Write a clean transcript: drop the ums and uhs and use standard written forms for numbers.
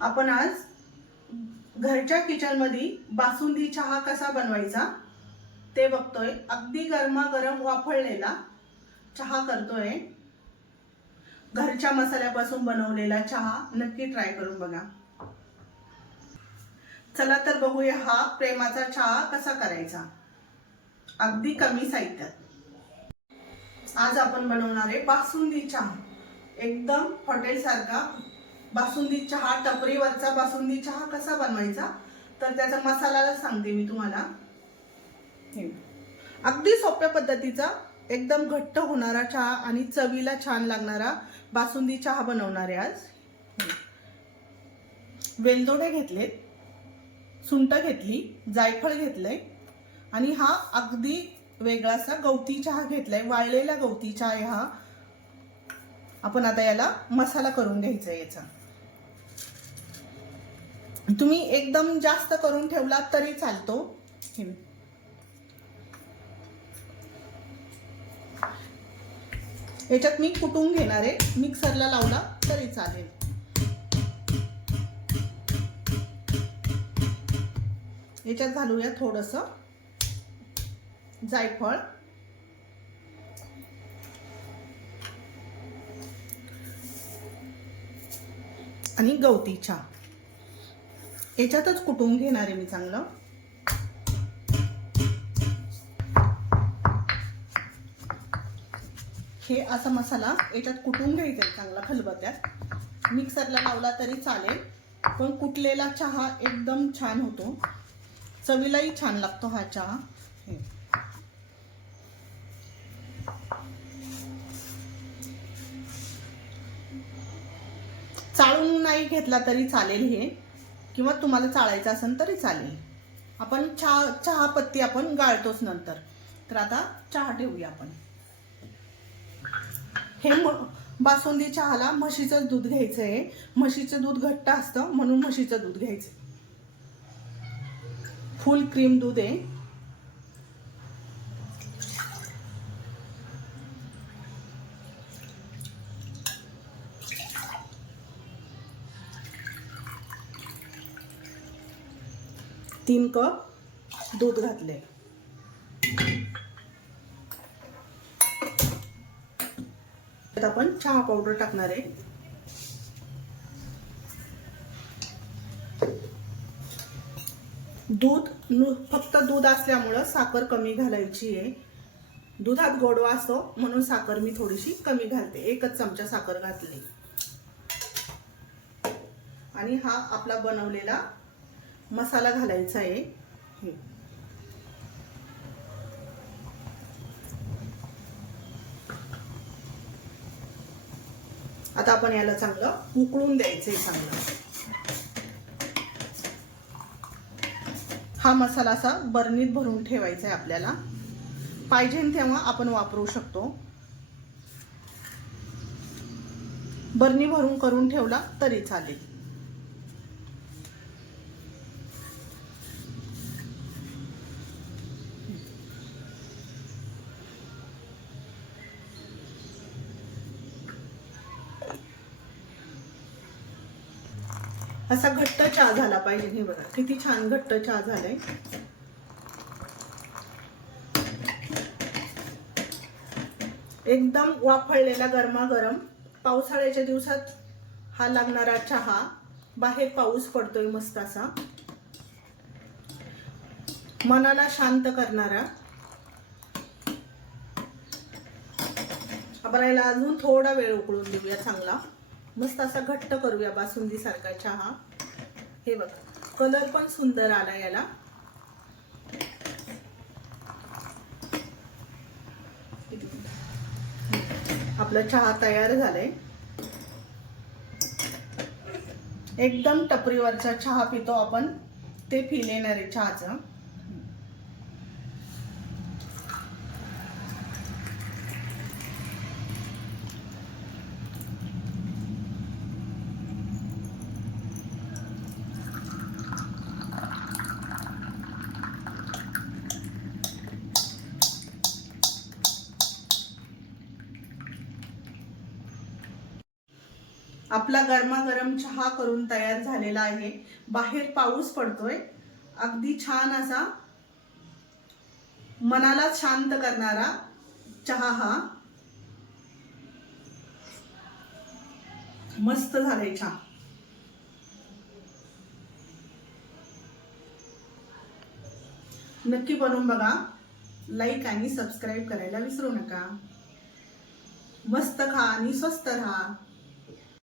आपण आज घरच्या किचनमध्ये बासुंदी चहा कसा बनवायचा ते बघतोय। अगदी गरमागरम वाफळलेला चहा करतोय। घरच्या मसाल्यापासून बनवलेला चहा नक्की ट्राय करून बघा। चला तर बघूया हा प्रेमाचा चहा कसा करायचा, अगदी कमी साहित्यात। आज आपण बनवणार आहे बासुंदी चहा, एकदम हॉटेल सारखा बासुंदी चहा। टपरीवरचा बासुंदी चहा कसा बनवायचा तर त्याचा मसाला सांगते मी तुम्हाला। अगदी सोप्या पद्धतीचा एकदम घट्ट होणारा चहा आणि चवीला छान लागणारा बासुंदी चहा बनवणार आहे आज। वेलदोडे घेतलेत, सुंठ घेतली, जायफळ घेतलंय आणि हा अगदी वेगळासा गवती चहा घेतलाय, वाळलेला गवती चहा आहे हा। आपण आता याला मसाला करून घ्यायचा याचा। तुम्ही एकदम जास्त करून ठेवला तरी चालतो। याच्यात मी कुटून घेणार आहे, मिक्सरला लावला तरी चालेल। याच्यात घालूया थोडंसं जायफळ आणि गवती चहा याच्यातच कुटून घेणार आहे मी चांगलं। हे असा मसाला याच्यात कुटून घ्यायचा आहे चांगला खलबत्त्यात। मिक्सरला लावला तरी चालेल, पण कुटलेला चहा एकदम छान होतो, चवीलाही छान लागतो हा चहा। चाळून नाही घेतला तरी चालेल हे, किंवा तुम्हाला चाळायचं असेल तरी चालेल। आपण चहा पत्ती आपण गाळतोच नंतर। तर आता चहा ठेवूया आपण। हे बासुंदी चहाला म्हशीचं दूध घ्यायचं आहे। म्हशीचं दूध घट्ट असतं म्हणून म्हशीचं दूध घ्यायचं। फुल क्रीम दूध आहे। तीन कप दूध घातले। आपण चहा पावडर टाकणार आहे। फक्त दूध असल्यामुळे साखर कमी घालायची आहे। दुधात गोडवा असतो म्हणून साखर मी थोडीशी कमी घालते, एकच चमचा साखर घातली। आणि हा आपला बनवलेला मसाला घालायचा आहे। आता आपण याला चांगलं उकळून द्यायचंय चांगलं। हा मसाला असा बरणीत भरून ठेवायचा आहे आपल्याला, पाहिजे तेव्हा आपण वापरू शकतो। बरणी भरून करून ठेवला तरी चालेल। असा घट्ट चहा झाला पाहिजे। हे बघा किती छान घट्ट चहा झालाय। एकदम वाफळलेला गरमागरम पावसाळ्याच्या दिवसात हा लागणारा चहा। बाहेर पाऊस पडतोय मस्त असा, मनाला शांत करणारा। आपण याला अजून थोडा वेळ उकळून देऊया चांगला, मस्त असा घट्ट करूया बासुंदी सारखा चहा। हे बघा कलर पण सुंदर आला याला। आपला चहा तयार झालाय। एकदम टपरीवरचा चहा पितो आपण ते फील येणार आहे चहाचं। आपला गरमागरम चहा करून तयार झालेला आहे. बाहेर पाऊस पडतोय. अगदी छान असा मनाला शांत करणारा चहा हा. मस्त झालाय चहा. नक्की बनवून बघा. लाईक आणि सबस्क्राईब करायला विसरू नका. मस्त खा आणि स्वस्त राहा.